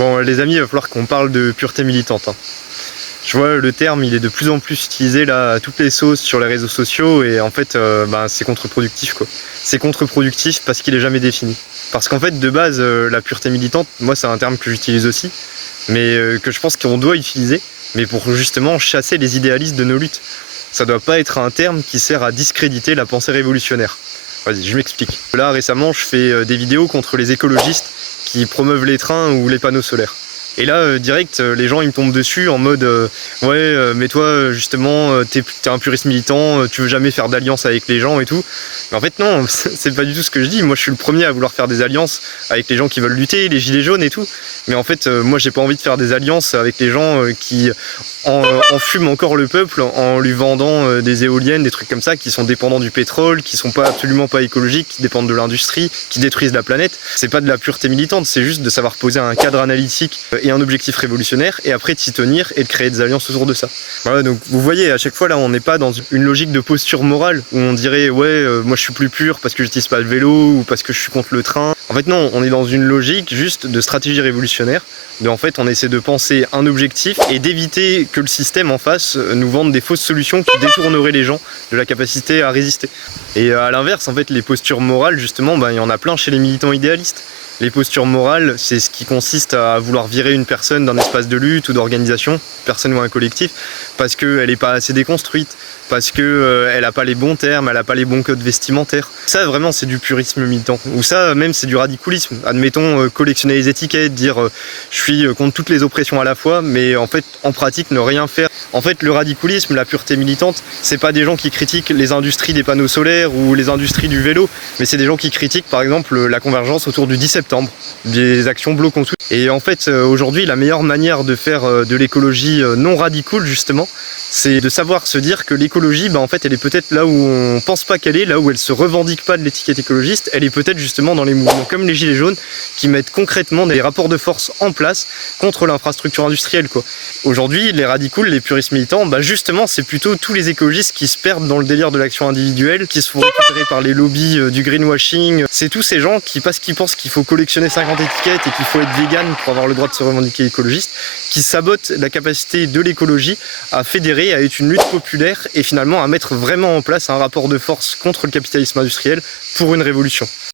Bon les amis, il va falloir qu'on parle de pureté militante. Je vois le terme, il est de plus en plus utilisé là à toutes les sauces sur les réseaux sociaux et en fait c'est contre-productif quoi. C'est contre-productif parce qu'il est jamais défini. Parce qu'en fait de base la pureté militante, moi c'est un terme que j'utilise aussi, mais que je pense qu'on doit utiliser, mais pour justement chasser les idéalistes de nos luttes. Ça doit pas être un terme qui sert à discréditer la pensée révolutionnaire. Vas-y, je m'explique. Là récemment je fais des vidéos contre les écologistes qui promeuvent les trains ou les panneaux solaires. Et là, direct, les gens ils me tombent dessus en mode ouais, mais toi justement, t'es un puriste militant, tu veux jamais faire d'alliance avec les gens et tout. Mais en fait non, c'est pas du tout ce que je dis. Moi je suis le premier à vouloir faire des alliances avec les gens qui veulent lutter, les gilets jaunes et tout. Mais en fait, moi j'ai pas envie de faire des alliances avec les gens qui enfument encore le peuple en lui vendant des éoliennes, des trucs comme ça, qui sont dépendants du pétrole, qui sont absolument pas écologiques, qui dépendent de l'industrie, qui détruisent la planète. C'est pas de la pureté militante, c'est juste de savoir poser un cadre analytique et un objectif révolutionnaire et après de s'y tenir et de créer des alliances autour de ça. Voilà, donc vous voyez à chaque fois là on n'est pas dans une logique de posture morale où on dirait ouais moi je suis plus pur parce que j'utilise pas le vélo ou parce que je suis contre le train. En fait non, on est dans une logique juste de stratégie révolutionnaire. En fait on essaie de penser un objectif et d'éviter que le système en face nous vende des fausses solutions qui détourneraient les gens de la capacité à résister. Et à l'inverse en fait les postures morales justement il y en a plein chez les militants idéalistes. Les postures morales, c'est ce qui consiste à vouloir virer une personne d'un espace de lutte ou d'organisation, personne ou un collectif, parce qu'elle n'est pas assez déconstruite, parce qu'elle n'a pas les bons termes, elle n'a pas les bons codes vestimentaires. Ça vraiment c'est du purisme militant, ou ça même c'est du radicalisme. Admettons collectionner les étiquettes, dire je suis contre toutes les oppressions à la fois, mais en fait en pratique ne rien faire. En fait le radicalisme, la pureté militante, c'est pas des gens qui critiquent les industries des panneaux solaires ou les industries du vélo, mais c'est des gens qui critiquent par exemple la convergence autour du 10 septembre, des actions bloquant tout. Et en fait aujourd'hui la meilleure manière de faire de l'écologie non radicale justement, c'est de savoir se dire que l'écologie, en fait, elle est peut-être là où on pense pas qu'elle est, là où elle se revendique pas de l'étiquette écologiste, elle est peut-être justement dans les mouvements comme les gilets jaunes qui mettent concrètement des rapports de force en place contre l'infrastructure industrielle, quoi. Aujourd'hui, les radicaux, les puristes militants, justement, c'est plutôt tous les écologistes qui se perdent dans le délire de l'action individuelle, qui se font récupérer par les lobbies du greenwashing. C'est tous ces gens qui, parce qu'ils pensent qu'il faut collectionner 50 étiquettes et qu'il faut être vegan pour avoir le droit de se revendiquer écologiste, qui sabotent la capacité de l'écologie à fédérer, à être une lutte populaire et finalement à mettre vraiment en place un rapport de force contre le capitalisme industriel pour une révolution.